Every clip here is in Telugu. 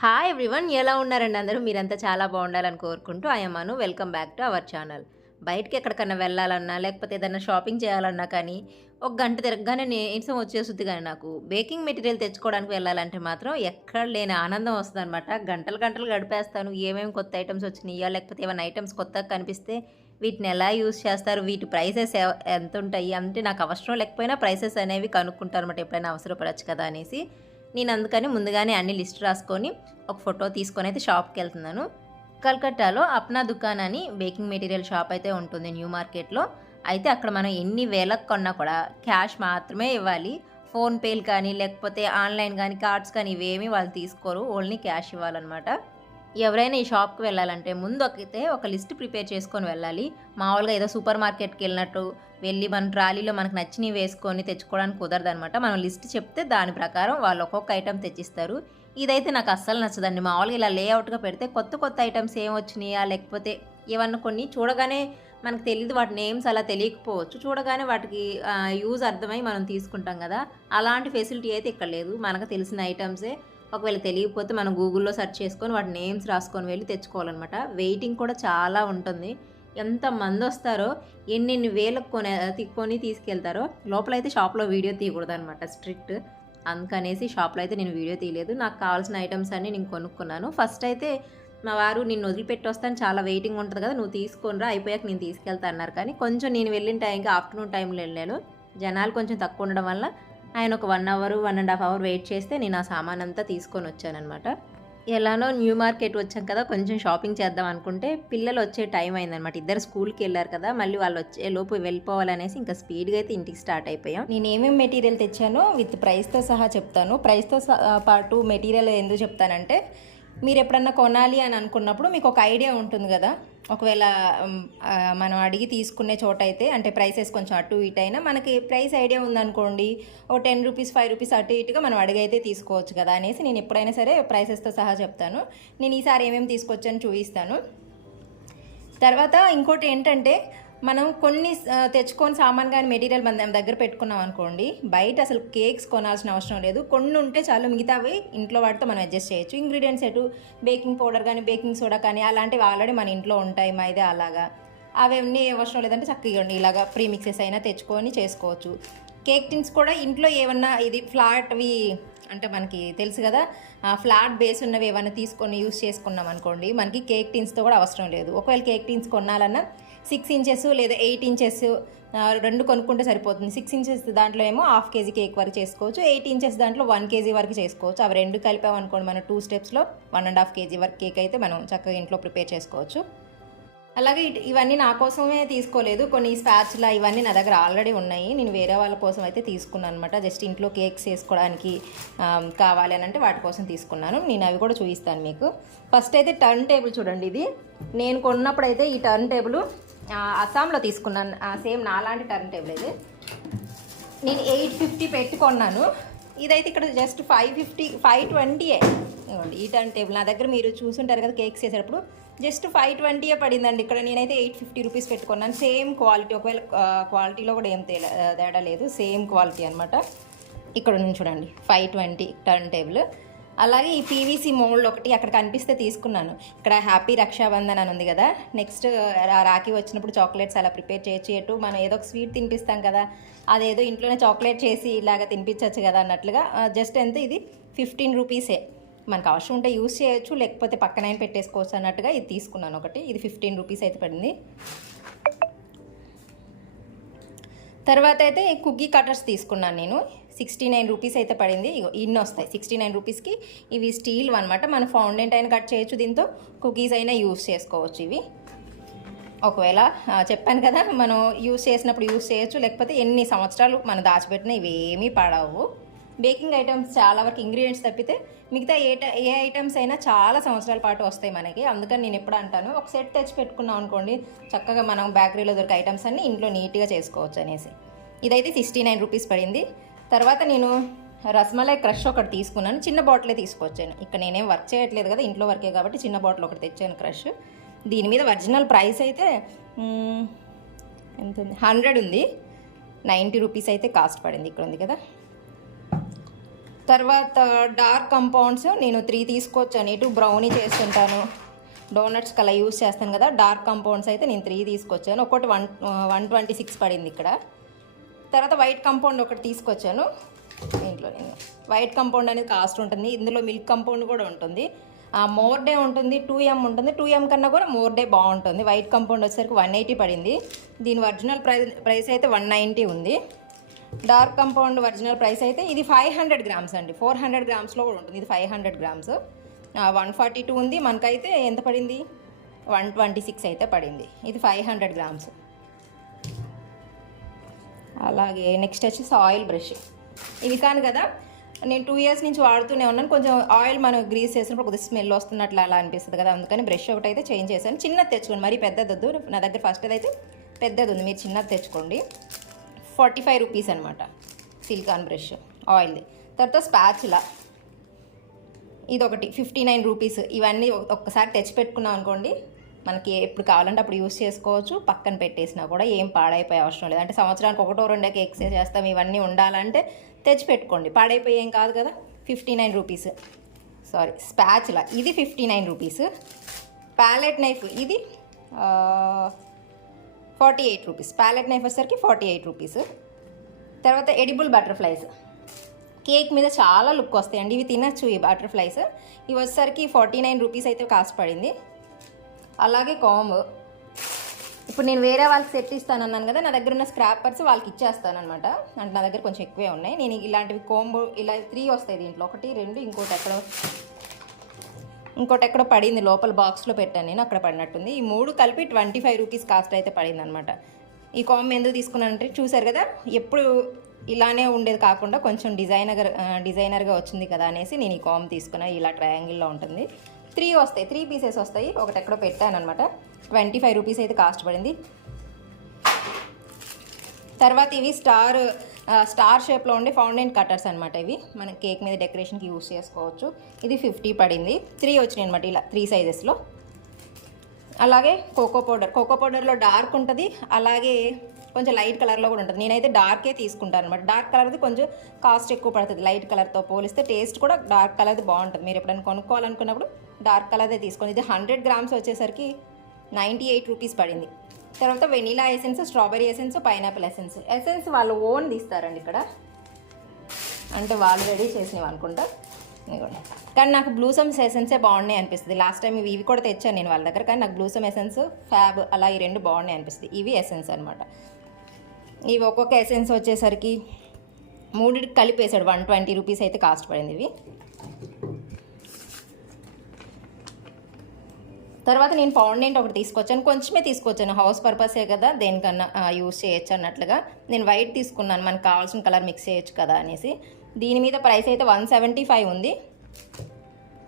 హాయ్ ఎవ్రీవన్ ఎలా ఉన్నారండి అందరూ? మీరంతా చాలా బాగుండాలని కోరుకుంటూ ఆయమ్మను welcome back to our channel బయటకి ఎక్కడికన్నా వెళ్ళాలన్నా లేకపోతే ఏదైనా షాపింగ్ చేయాలన్నా కానీ ఒక గంట తిరగగానే నీరసం వచ్చేస్తుంది కానీ నాకు. బేకింగ్ మెటీరియల్ తెచ్చుకోవడానికి వెళ్ళాలంటే మాత్రం ఎక్కడ లేని ఆనందం వస్తుంది అనమాట గంటలు గంటలు గడిపేస్తాను. ఏమేమి కొత్త ఐటమ్స్ వచ్చినాయా లేకపోతే ఏమైనా ఐటమ్స్ కొత్తగా కనిపిస్తే వీటిని ఎలా యూస్ చేస్తారు వీటి ప్రైసెస్ ఎంత ఉంటాయి అంటే నాకు అవసరం లేకపోయినా ప్రైసెస్ అనేవి కనుక్కుంటారు అనమాట ఎప్పుడైనా అవసరపడచ్చు కదా అనేసి. నేను అందుకని ముందుగానే అన్ని లిస్ట్ రాసుకొని ఒక ఫోటో తీసుకొని అయితే షాప్కి వెళ్తున్నాను. కల్కట్టాలో అప్నా దుకాణ్ అని బేకింగ్ మెటీరియల్ షాప్ అయితే ఉంటుంది న్యూ మార్కెట్లో. అయితే అక్కడ మనం ఎన్ని వేలకు కొన్నా కూడా క్యాష్ మాత్రమే ఇవ్వాలి. ఫోన్పేలు కానీ లేకపోతే ఆన్లైన్ కానీ కార్డ్స్ కానీ ఇవేమీ వాళ్ళు తీసుకోరు. ఓన్లీ క్యాష్ ఇవ్వాలన్నమాట. ఎవరైనా ఈ షాప్కి వెళ్ళాలంటే ముందు అయితే ఒక లిస్ట్ ప్రిపేర్ చేసుకొని వెళ్ళాలి. మామూలుగా ఏదో సూపర్ మార్కెట్కి వెళ్ళినట్టు వెళ్ళి మన ట్రాలీలో మనకు నచ్చినవి వేసుకొని తెచ్చుకోవడానికి కుదరదు అనమాట మనం లిస్ట్ చెప్తే దాని ప్రకారం వాళ్ళు ఒక్కొక్క ఐటెం తెచ్చిస్తారు. ఇదైతే నాకు అస్సలు నచ్చదండి. మామూలుగా ఇలా లేఅవుట్గా పెడితే కొత్త కొత్త ఐటమ్స్ ఏం వచ్చినాయా లేకపోతే ఏమన్నా కొన్ని చూడగానే మనకు తెలియదు వాటి నేమ్స్ అలా తెలియకపోవచ్చు. చూడగానే వాటికి యూజ్ అర్థమై మనం తీసుకుంటాం కదా. అలాంటి ఫెసిలిటీ అయితే ఇక్కడ లేదు. మనకు తెలిసిన ఐటమ్సే. ఒకవేళ తెలియకపోతే మనం గూగుల్లో సెర్చ్ చేసుకొని వాటి నేమ్స్ రాసుకొని వెళ్ళి తెచ్చుకోవాలన్నమాట. వెయిటింగ్ కూడా చాలా ఉంటుంది. ఎంత మంది వస్తారో ఎన్నెన్ని వేలకు కొని కొని తీసుకెళ్తారో లోపలైతే షాప్లో వీడియో తీయకూడదు అనమాట స్ట్రిక్ట్. అందుకనేసి షాప్లో అయితే నేను వీడియో తీయలేదు. నాకు కావాల్సిన ఐటమ్స్ అన్నీ నేను కొనుక్కున్నాను. ఫస్ట్ అయితే మా వారు నిన్ను వదిలిపెట్టి వస్తాను చాలా వెయిటింగ్ ఉంటుంది కదా నువ్వు తీసుకొని రా అయిపోయాక నేను తీసుకెళ్తా అన్నారు. కానీ కొంచెం నేను వెళ్ళిన టైంకి ఆఫ్టర్నూన్ టైంలో వెళ్ళాను. జనాలు కొంచెం తక్కువ ఉండడం వల్ల ఆయన ఒక one hour one and half hour wait చేస్తే నేను ఆ సామాన్ అంతా తీసుకొని వచ్చానమాట ఎలానో న్యూ మార్కెట్ వచ్చాం కదా కొంచెం షాపింగ్ చేద్దాం అనుకుంటే పిల్లలు వచ్చే టైం అయిందనమాట ఇద్దరు స్కూల్కి వెళ్ళారు కదా మళ్ళీ వాళ్ళు వచ్చే లోపు వెళ్ళిపోవాలనేసి ఇంకా స్పీడ్గా అయితే ఇంటికి స్టార్ట్ అయిపోయాం. నేను ఏమేమి మెటీరియల్ తెచ్చానో విత్ ప్రైస్తో సహా చెప్తాను. ప్రైస్తో పాటు మెటీరియల్ ఎందుకు చెప్తానంటే మీరు ఎప్పుడన్నా కొనాలి అని అనుకున్నప్పుడు మీకు ఒక ఐడియా ఉంటుంది కదా ఒకవేళ మనం అడిగి తీసుకునే చోట అయితే అంటే ప్రైసెస్ కొంచెం అటు ఇటు అయినా మనకి ప్రైస్ ఐడియా ఉందనుకోండి ఓ టెన్ రూపీస్ ఫైవ్ రూపీస్ అటు ఇటుగా మనం అడిగి అయితే తీసుకోవచ్చు కదా అనేసి నేను ఎప్పుడైనా సరే ప్రైసెస్తో సహా చెప్తాను. నేను ఈసారి ఏమేమి తీసుకొచ్చాను చూపిస్తాను. తర్వాత ఇంకోటి ఏంటంటే మనం కొన్ని తెచ్చుకొని సామాన్ కానీ మెటీరియల్ మన దగ్గర పెట్టుకున్నాం అనుకోండి బయట అసలు కేక్స్ కొనాల్సిన అవసరం లేదు. కొన్ని ఉంటే చాలు మిగతావి ఇంట్లో వాటితో మనం అడ్జస్ట్ చేయొచ్చు. ఇంగ్రీడియంట్స్ ఎటు బేకింగ్ పౌడర్ కానీ బేకింగ్ సోడా కానీ అలాంటివి ఆల్రెడీ మన ఇంట్లో ఉంటాయి మైదా అలాగా. అవన్నీ అవసరం లేదంటే చక్కగా ఇలాగా ప్రీ మిక్సెస్ అయినా తెచ్చుకొని చేసుకోవచ్చు. కేక్ టిన్స్ కూడా ఇంట్లో ఏమన్నా ఇది ఫ్లాట్వి అంటే మనకి తెలుసు కదా ఫ్లాట్ బేస్ ఉన్నవి ఏమైనా తీసుకొని యూస్ చేసుకున్నాం అనుకోండి మనకి కేక్ టిన్స్తో కూడా అవసరం లేదు. ఒకవేళ కేక్ టిన్స్ కొనాలన్నా సిక్స్ ఇంచెస్ లేదా ఎయిట్ ఇంచెస్ రెండు కొనుక్కుంటే సరిపోతుంది. సిక్స్ ఇంచెస్ దాంట్లో ఏమో హాఫ్ కేజీ కేక్ వరకు చేసుకోవచ్చు. ఎయిట్ ఇంచెస్ దాంట్లో వన్ కేజీ వరకు చేసుకోవచ్చు. అవి రెండు కలిపామనుకోండి మనం టూ స్టెప్స్లో వన్ అండ్ హాఫ్ కేజీ వరకు కేక్ అయితే మనం చక్కగా ఇంట్లో ప్రిపేర్ చేసుకోవచ్చు. అలాగే ఇవన్నీ నా కోసమే తీసుకోలేదు. కొన్ని స్పాచ్లా ఇవన్నీ నా దగ్గర ఆల్రెడీ ఉన్నాయి. నేను వేరే వాళ్ళ కోసం అయితే తీసుకున్నాను అనమాట జస్ట్ ఇంట్లో కేక్స్ వేసుకోవడానికి కావాలి అని అంటే వాటి కోసం తీసుకున్నాను. నేను అవి కూడా చూపిస్తాను మీకు. ఫస్ట్ అయితే టర్న్ టేబుల్ చూడండి ఇది. నేను కొన్నప్పుడు అయితే ఈ టర్న్ టేబుల్ అస్సాంలో తీసుకున్నాను. సేమ్ నాలాంటి టర్న్ టేబుల్ ఇది. నేను ఎయిట్ ఫిఫ్టీ పెట్టుకున్నాను. ఇదైతే ఇక్కడ జస్ట్ ఫైవ్ ఫిఫ్టీ ఫైవ్ ట్వంటీయే. ఈ టర్న్ టేబుల్. నా దగ్గర మీరు చూసుంటారు కదా కేక్స్ చేసేటప్పుడు. జస్ట్ ఫైవ్ ట్వంటీయే పడిందండి. ఇక్కడ నేనైతే ఎయిట్ ఫిఫ్టీ రూపీస్ పెట్టుకున్నాను. Same quality. ఒకవేళ క్వాలిటీలో కూడా ఏం తేడా లేదు. సేమ్ క్వాలిటీ అనమాట ఇక్కడ నుంచి చూడండి ఫైవ్ ట్వంటీ టర్న్ టేబుల్. అలాగే ఈ పీవీసీ మోల్డ్ ఒకటి అక్కడ కనిపిస్తే తీసుకున్నాను. ఇక్కడ హ్యాపీ రక్షాబంధన్ అని ఉంది కదా. నెక్స్ట్ రాఖీ వచ్చినప్పుడు చాక్లెట్స్ అలా ప్రిపేర్ చేయొచ్చు. ఎటు మనం ఏదో ఒక స్వీట్ తినిపిస్తాం కదా. అదేదో ఇంట్లోనే చాక్లెట్ చేసి ఇలాగ తినిపించవచ్చు కదా అన్నట్లుగా. జస్ట్ ఎంత ఇది? ఫిఫ్టీన్ రూపీసే మనకు అవసరం ఉంటే యూస్ చేయొచ్చు లేకపోతే పక్కనైనా పెట్టేసుకోవచ్చు అన్నట్టుగా ఇది తీసుకున్నాను ఒకటి. ఇది ఫిఫ్టీన్ రూపీస్ అయితే పడింది. తర్వాత అయితే కుగ్గీ కటర్స్ తీసుకున్నాను నేను. సిక్స్టీ నైన్ రూపీస్ అయితే పడింది. ఇన్ని వస్తాయి. సిక్స్టీ నైన్ రూపీస్కి ఇవి స్టీల్ అనమాట మన ఫౌండెంట్ అయినా కట్ చేయొచ్చు దీంతో. కుకీస్ అయినా యూస్ చేసుకోవచ్చు ఇవి. ఒకవేళ చెప్పాను కదా మనం యూస్ చేసినప్పుడు యూస్ చేయొచ్చు. లేకపోతే ఎన్ని సంవత్సరాలు మనం దాచిపెట్టినా ఇవి ఏమీ పడవు. బేకింగ్ ఐటమ్స్ చాలా వరకు ఇంగ్రీడియంట్స్ తప్పితే మిగతా ఏ ఏ ఐటమ్స్ అయినా చాలా సంవత్సరాల పాటు వస్తాయి మనకి. అందుకని నేను ఎప్పుడు అంటాను ఒక సెట్ తెచ్చి పెట్టుకున్నాం అనుకోండి చక్కగా మనం బేకరీలో దొరికే ఐటమ్స్ అన్ని ఇంట్లో నీట్గా చేసుకోవచ్చు అనేసి. ఇదైతే సిక్స్టీ నైన్ రూపీస్ పడింది. తర్వాత నేను రసమలై క్రష్ ఒకటి తీసుకున్నాను చిన్న బాటిలే తీసుకొచ్చాను. ఇక్కడ నేనేం వర్క్ చేయట్లేదు కదా ఇంట్లో వర్కే కాబట్టి చిన్న బాటిల్ ఒకటి తెచ్చాను క్రష్. దీని మీద ఒరిజినల్ ప్రైస్ అయితే ఎంత ఉంది? హండ్రెడ్ ఉంది. నైంటీ రూపీస్ అయితే కాస్ట్ పడింది ఇక్కడ ఉంది కదా. తర్వాత డార్క్ కంపౌండ్స్ నేను త్రీ తీసుకొచ్చాను. ఇటు బ్రౌనీ చేస్తుంటాను. డోనట్స్ కలా యూస్ చేస్తాను కదా. డార్క్ కంపౌండ్స్ అయితే నేను త్రీ తీసుకొచ్చాను. ఒకటి వన్ వన్ ట్వంటీ సిక్స్ పడింది ఇక్కడ. తర్వాత వైట్ కంపౌండ్ ఒకటి తీసుకొచ్చాను. దీంట్లో నేను. వైట్ కంపౌండ్ అనేది కాస్ట్ ఉంటుంది. ఇందులో మిల్క్ కంపౌండ్ కూడా ఉంటుంది. మోర్ డే ఉంటుంది టూ ఎం ఉంటుంది. టూ ఎం కన్నా కూడా మోర్ డే బాగుంటుంది. వైట్ కంపౌండ్ వచ్చేసరికి వన్ ఎయిటీ పడింది. దీని ఒరిజినల్ ప్రైస్ ప్రైస్ అయితే వన్ నైంటీ ఉంది. డార్క్ కంపౌండ్ ఒరిజినల్ ప్రైస్ అయితే ఇది ఫైవ్ హండ్రెడ్ గ్రామ్స్ అండి. ఫోర్ హండ్రెడ్ గ్రామ్స్లో కూడా ఉంటుంది. ఇది five hundred grams. One forty two ఉంది. మనకైతే ఎంత పడింది? వన్ ట్వంటీ సిక్స్ అయితే పడింది. ఇది ఫైవ్ హండ్రెడ్ గ్రామ్స్. అలాగే నెక్స్ట్ వచ్చేసి ఆయిల్ బ్రష్. ఇవి కాను కదా నేను టూ ఇయర్స్ నుంచి వాడుతూనే ఉన్నాను. కొంచెం ఆయిల్ మనం గ్రీస్ చేసినప్పుడు కొద్దిగా స్మెల్ వస్తున్నట్లు అలా అనిపిస్తుంది కదా. అందుకని బ్రష్ ఒకటి అయితే చేంజ్ చేశాను. చిన్నది తెచ్చుకోండి. మరీ పెద్దది వద్దు. నా దగ్గర ఫస్ట్ అయితే పెద్దది ఉంది. మీరు చిన్నది తెచ్చుకోండి. ఫార్టీ ఫైవ్ రూపీస్ అనమాట సిలికాన్ బ్రష్ ఆయిల్ది తర్వాత స్పాచ్లా. ఇదొకటి ఫిఫ్టీ నైన్ రూపీస్. ఇవన్నీ ఒక్కసారి తెచ్చి పెట్టుకున్నాం అనుకోండి మనకి ఎప్పుడు కావాలంటే అప్పుడు యూస్ చేసుకోవచ్చు. పక్కన పెట్టేసినా కూడా ఏం పాడైపోయే అవసరం లేదు. అంటే సంవత్సరానికి ఒకటో రెండో కేక్స్ చేస్తాం ఇవన్నీ ఉండాలంటే తెచ్చి పెట్టుకోండి. పాడైపోయి ఏం కాదు కదా fifty nine rupees. Sorry spatula. ఇది fifty nine rupees. Palette knife ఇది forty eight rupees palette knife వచ్చేసరికి ఫార్టీ ఎయిట్ రూపీస్ తర్వాత ఎడిబుల్ బటర్ఫ్లైస్ కేక్ మీద చాలా లుక్ వస్తాయండి. ఇవి తినచ్చు ఈ బటర్ఫ్లైస్ ఇవి వచ్చేసరికి ఫార్టీ నైన్ రూపీస్ అయితే కాస్ట్ పడింది. అలాగే కాంబో ఇప్పుడు నేను వేరే వాళ్ళకి సెట్ ఇస్తాను అన్నాను కదా నా దగ్గర ఉన్న స్క్రాపర్స్ వాళ్ళకి ఇచ్చేస్తాను అనమాట అంటే నా దగ్గర కొంచెం ఎక్కువే ఉన్నాయి. నేను ఇలాంటివి కోంబో ఇలా త్రీ వస్తాయి దీంట్లో. ఒకటి రెండు ఇంకోటి అక్కడ ఇంకోటి ఎక్కడో పడింది లోపల బాక్స్లో పెట్టాను నేను అక్కడ పడినట్టుంది. ఈ మూడు కలిపి ట్వంటీ ఫైవ్ రూపీస్ కాస్ట్ అయితే పడింది అనమాట ఈ కాంబ్ ఎందుకు తీసుకున్నానంటే చూసారు కదా ఎప్పుడు ఇలానే ఉండేది కాకుండా కొంచెం డిజైనర్ డిజైనర్గా వచ్చింది కదా అనేసి నేను ఈ కాంబ్ తీసుకున్నా ఇలా ట్రయాంగిల్లో ఉంటుంది. త్రీ వస్తాయి త్రీ పీసెస్ వస్తాయి ఒకటి ఎక్కడో పెట్టాను అనమాట ట్వంటీ ఫైవ్ రూపీస్ అయితే కాస్ట్ పడింది. తర్వాత ఇవి స్టార్ స్టార్ షేప్లో ఉండే ఫౌండైన్ కట్టర్స్ అనమాట ఇవి. మన కేక్ మీద డెకరేషన్కి యూస్ చేసుకోవచ్చు. ఇది ఫిఫ్టీ పడింది. త్రీ వచ్చినాయి అనమాట ఇలా త్రీ సైజెస్లో. అలాగే కోకో పౌడర్. కోకో పౌడర్లో డార్క్ ఉంటుంది. అలాగే కొంచెం లైట్ కలర్లో కూడా ఉంటుంది. నేనైతే డార్కే తీసుకుంటాను అనమాట డార్క్ కలర్ది కొంచెం కాస్ట్ ఎక్కువ పడుతుంది. లైట్ కలర్తో పోలిస్తే టేస్ట్ కూడా డార్క్ కలర్ది బాగుంటుంది. మీరు ఎప్పుడైనా కొనుక్కోవాలనుకున్నప్పుడు డార్క్ కలర్దే తీసుకోండి. ఇది హండ్రెడ్ గ్రామ్స్ వచ్చేసరికి నైంటీ ఎయిట్ రూపీస్ పడింది. తర్వాత vanilla essence strawberry essence pineapple essence. Essence వాళ్ళు ఓన్ తీస్తారండి ఇక్కడ. అంటే వాళ్ళు రెడీ చేసినవి అనుకుంటా. ఇదిగోండి. కానీ నాకు బ్లూసమ్స్ ఎసెన్సే బాగున్నాయి అనిపిస్తుంది. లాస్ట్ టైం ఇవి ఇవి కూడా తెచ్చాను నేను వాళ్ళ దగ్గర. కానీ నాకు బ్లూసమ్ ఎసెన్స్ ఫ్యాబ్ అలా ఈ రెండు బాగున్నాయి అనిపిస్తుంది. ఇవి ఎసెన్స్ అనమాట ఇవి ఒక్కొక్క ఎసెన్స్ వచ్చేసరికి మూడింటికి కలిపేసాడు వన్ ట్వంటీ రూపీస్ అయితే కాస్ట్ పడింది ఇవి. తర్వాత నేను ఫౌండెంట్ ఒకటి తీసుకొచ్చాను. కొంచెమే తీసుకొచ్చాను. హౌస్ పర్పసే కదా దేనికన్నా యూస్ చేయొచ్చు అన్నట్లుగా. నేను వైట్ తీసుకున్నాను. మనకు కావాల్సిన కలర్ మిక్స్ చేయొచ్చు కదా అనేసి. దీని మీద ప్రైస్ అయితే వన్ సెవెంటీ ఫైవ్ ఉంది.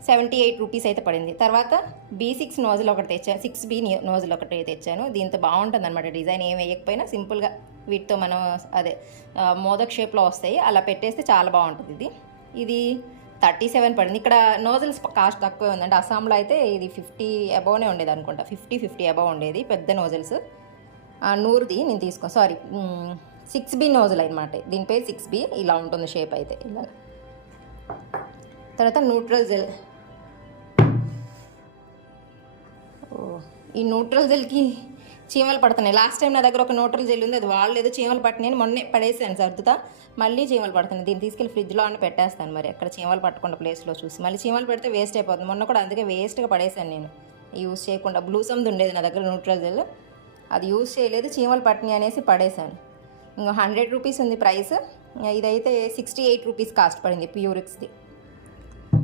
సెవెంటీ ఎయిట్ రూపీస్ అయితే పడింది. తర్వాత బీ సిక్స్ నోజులు ఒకటి తెచ్చాను సిక్స్ బీ నోజులు ఒకటి తెచ్చాను. దీంతో బాగుంటుంది అనమాట డిజైన్. ఏం వేయకపోయినా సింపుల్గా వీటితో మనం అదే మోదక్ షేప్లో వస్తాయి. అలా పెట్టేస్తే చాలా బాగుంటుంది ఇది. ఇది థర్టీ సెవెన్ పడింది. ఇక్కడ నోజల్స్ కాస్ట్ తక్కువే ఉందండి. అస్సాంలో అయితే ఇది ఫిఫ్టీ అబౌనే ఉండేది అనుకుంటా. ఫిఫ్టీ ఫిఫ్టీ అబౌవ్ ఉండేది పెద్ద నోజల్స్. నూరుది నేను తీసుకో సారీ సిక్స్ బి నోజల్ అనమాట దీని పేరు సిక్స్ బి ఇలా ఉంటుంది షేప్ అయితే. ఇలా తర్వాత న్యూట్రల్ జెల్. ఓ, ఈ న్యూట్రల్ జెల్కి చీమలు పడుతున్నాయి. లాస్ట్ టైం నా దగ్గర ఒక న్యూట్రల్ జెల్ ఉంది. అది వాళ్ళు ఏదో చీమలు పట్టినాయి మొన్నే పడేసాను సర్దుతా. మళ్ళీ చీమలు పడుతున్నాయి. దీన్ని తీసుకెళ్ళి ఫ్రిడ్జ్లో అని పెట్టేస్తాను మరి. అక్కడ చీమలు పట్టకుండా ప్లేస్లో చూసి. మళ్ళీ చీమలు పెడితే వేస్ట్ అయిపోతుంది. మొన్న కూడా అందుకే వేస్ట్గా పడేసాను నేను. యూస్ చేయకుండా బ్లూసమ్ది ఉండేది నా దగ్గర న్యూట్రల్ జెల్. అది యూస్ చేయలేదు. చీమలు పట్టినాయి అనేసి పడేసాను ఇంకా హండ్రెడ్ రూపీస్ ఉంది ప్రైస్ ఇదైతే సిక్స్టీ ఎయిట్ రూపీస్ కాస్ట్ పడింది ప్యూరిక్స్ది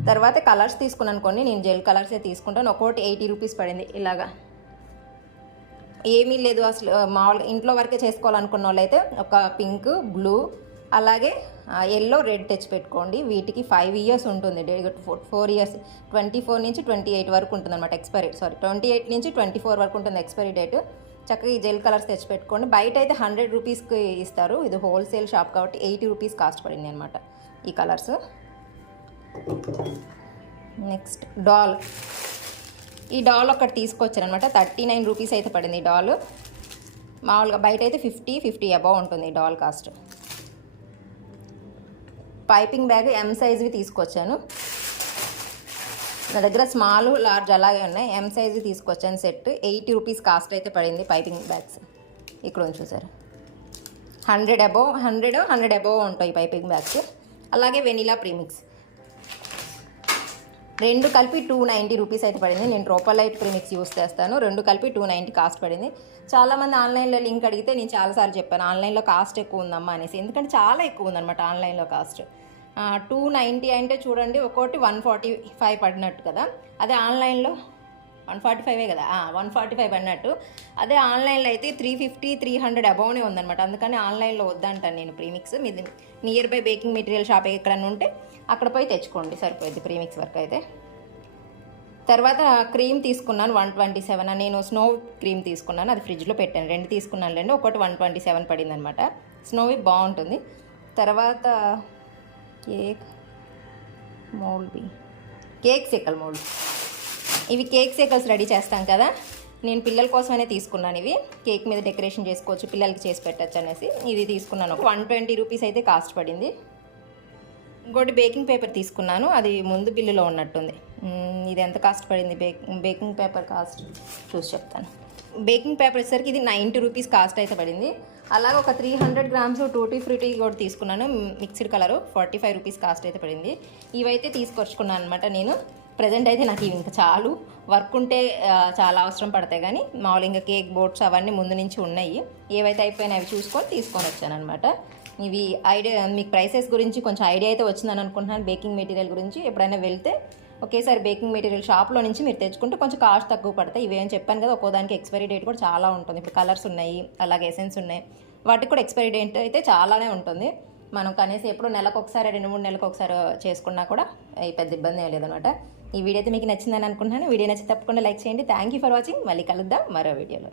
తర్వాత కలర్స్ తీసుకున్నాను కొన్ని. నేను జెల్ కలర్సే తీసుకుంటాను. ఒక్కోటి ఎయిటీ రూపీస్ పడింది ఇలాగా. ఏమీ లేదు అసలు మామూలు మామూలుగా ఇంట్లో వరకే చేసుకోవాలనుకున్న వాళ్ళైతే ఒక పింక్ బ్లూ అలాగే ఎల్లో రెడ్ తెచ్చి పెట్టుకోండి. వీటికి ఫైవ్ ఇయర్స్ ఉంటుంది. ఫోర్ ఇయర్స్ ట్వంటీ ఫోర్ నుంచి ట్వంటీ ఎయిట్ వరకు ఉంటుంది అనమాట ఎక్స్పైరీ సారీ ట్వంటీ ఎయిట్ నుంచి ట్వంటీ ఫోర్ వరకు ఉంటుంది ఎక్స్పైరీ డేట్ చక్కగా ఈ జెల్ కలర్స్ తెచ్చి పెట్టుకోండి. బయట అయితే హండ్రెడ్ రూపీస్కి ఇస్తారు. ఇది హోల్సేల్ షాప్ కాబట్టి ఎయిటీ రూపీస్ కాస్ట్ పడింది అనమాట ఈ కలర్స్ నెక్స్ట్ డాల్ ఈ డాల్ ఒకటి తీసుకొచ్చాను అనమాట థర్టీ నైన్ రూపీస్ అయితే పడింది ఈ డాల్. మామూలుగా బయట అయితే ఫిఫ్టీ ఫిఫ్టీ అబౌవ్ ఉంటుంది ఈ doll cost. Piping bag M సైజ్వి తీసుకొచ్చాను. నా దగ్గర స్మాల్ లార్జ్ అలాగే ఉన్నాయి. ఎం సైజ్వి తీసుకొచ్చాను సెట్. ఎయిటీ రూపీస్ కాస్ట్ అయితే పడింది పైపింగ్ బ్యాగ్స్. ఇక్కడ ఉంది చూసారు? Hundred above hundred hundred above ఉంటాయి పైపింగ్ బ్యాగ్స్. అలాగే వెనిలా ప్రీమిక్స్. రెండు కలిపి టూ నైంటీ రూపీస్ అయితే పడింది. నేను ట్రోపలైట్ ప్రిమిక్స్ యూస్ చేస్తాను. రెండు కలిపి టూ నైంటీ కాస్ట్ పడింది. చాలామంది ఆన్లైన్లో లింక్ అడిగితే నేను చాలాసార్లు చెప్పాను ఆన్లైన్లో కాస్ట్ ఎక్కువ ఉందమ్మా అనేసి. ఎందుకంటే చాలా ఎక్కువ ఉందన్నమాట ఆన్లైన్లో కాస్ట్ టూ నైంటీ అంటే చూడండి ఒక్కోటి వన్ ఫార్టీ ఫైవ్ పడినట్టు కదా. అదే ఆన్లైన్లో వన్ ఫార్టీ ఫైవే కదా? వన్ ఫార్టీ ఫైవ్ అన్నట్టు. అదే ఆన్లైన్లో అయితే త్రీ ఫిఫ్టీ త్రీ హండ్రెడ్ అబౌవ్నే ఉందన్నమాట. అందుకని ఆన్లైన్లో వద్దంటాను నేను ప్రీమిక్స్. మీది nearby baking material shop ఎక్కడన్నా ఉంటే అక్కడ పోయి తెచ్చుకోండి. సరిపోయింది ప్రీమిక్స్ వర్క్ అయితే. తర్వాత క్రీమ్ తీసుకున్నాను వన్ ట్వంటీ సెవెన్ నేను స్నో క్రీమ్ తీసుకున్నాను. అది ఫ్రిడ్జ్లో పెట్టాను. రెండు తీసుకున్నాను లేండి ఒకటి వన్ ట్వంటీ సెవెన్ పడింది అనమాట స్నోవి బాగుంటుంది. తర్వాత కేక్ మోల్బీ కేక్ సెకల్ మోల్డ్. ఇవి కేక్ సేకల్స్ రెడీ చేస్తాం కదా. నేను పిల్లల కోసమనే తీసుకున్నాను ఇవి. కేక్ మీద డెకరేషన్ చేసుకోవచ్చు పిల్లలకి చేసి పెట్టచ్చు అనేసి ఇది తీసుకున్నాను. ఒక వన్ ట్వంటీ రూపీస్ అయితే కాస్ట్ పడింది. ఇంకోటి బేకింగ్ పేపర్ తీసుకున్నాను. అది ముందు బిల్లులో ఉన్నట్టుంది. ఇది ఎంత కాస్ట్ పడింది? బేక్ బేకింగ్ పేపర్ కాస్ట్ చూసి చెప్తాను. బేకింగ్ పేపర్ వచ్చేసరికి ఇది నైంటీ రూపీస్ కాస్ట్ అయితే పడింది. అలాగే ఒక three hundred grams tutti frutti కూడా తీసుకున్నాను. Mixed colour forty five rupees cost అయితే పడింది. ఇవైతే తీసుకొచ్చుకున్నాను అనమాట నేను. ప్రజెంట్ అయితే నాకు ఇవి ఇంకా చాలు. వర్క్ ఉంటే చాలా అవసరం పడతాయి కానీ మామూలు ఇంకా కేక్ బోర్డ్స్ అవన్నీ ముందు నుంచి ఉన్నాయి. ఏవైతే అయిపోయినా అవి చూసుకొని తీసుకొని వచ్చానమాట ఇవి ఐడియా మీకు ప్రైసెస్ గురించి కొంచెం ఐడియా అయితే వచ్చిందని అనుకుంటున్నాను బేకింగ్ మెటీరియల్ గురించి. ఎప్పుడైనా వెళ్తే ఒకేసారి బేకింగ్ మెటీరియల్ షాప్లో నుంచి మీరు తెచ్చుకుంటే కొంచెం కాస్ట్ తక్కువ పడతాయి. ఇవేం చెప్పాను కదా ఒక్కోదానికి ఎక్స్పైరీ డేట్ కూడా చాలా ఉంటుంది. ఇప్పుడు కలర్స్ ఉన్నాయి అలాగే ఎసెన్స్ ఉన్నాయి. వాటికి కూడా ఎక్స్పైరీ డేట్ అయితే చాలానే ఉంటుంది. మనం కనీసం ఎప్పుడు నెలకు ఒకసారి రెండు మూడు నెలలకు ఒకసారి చేసుకున్నా కూడా పెద్ద ఇబ్బంది ఏం లేదనమాట ఈ వీడియో అయితే మీకు నచ్చిందని అనుకుంటున్నాను. వీడియో నచ్చి తప్పకుండా లైక్ చేయండి. థ్యాంక్ యూ ఫర్ వాచింగ్ మళ్ళీ కలుద్దాం మరో వీడియోలో.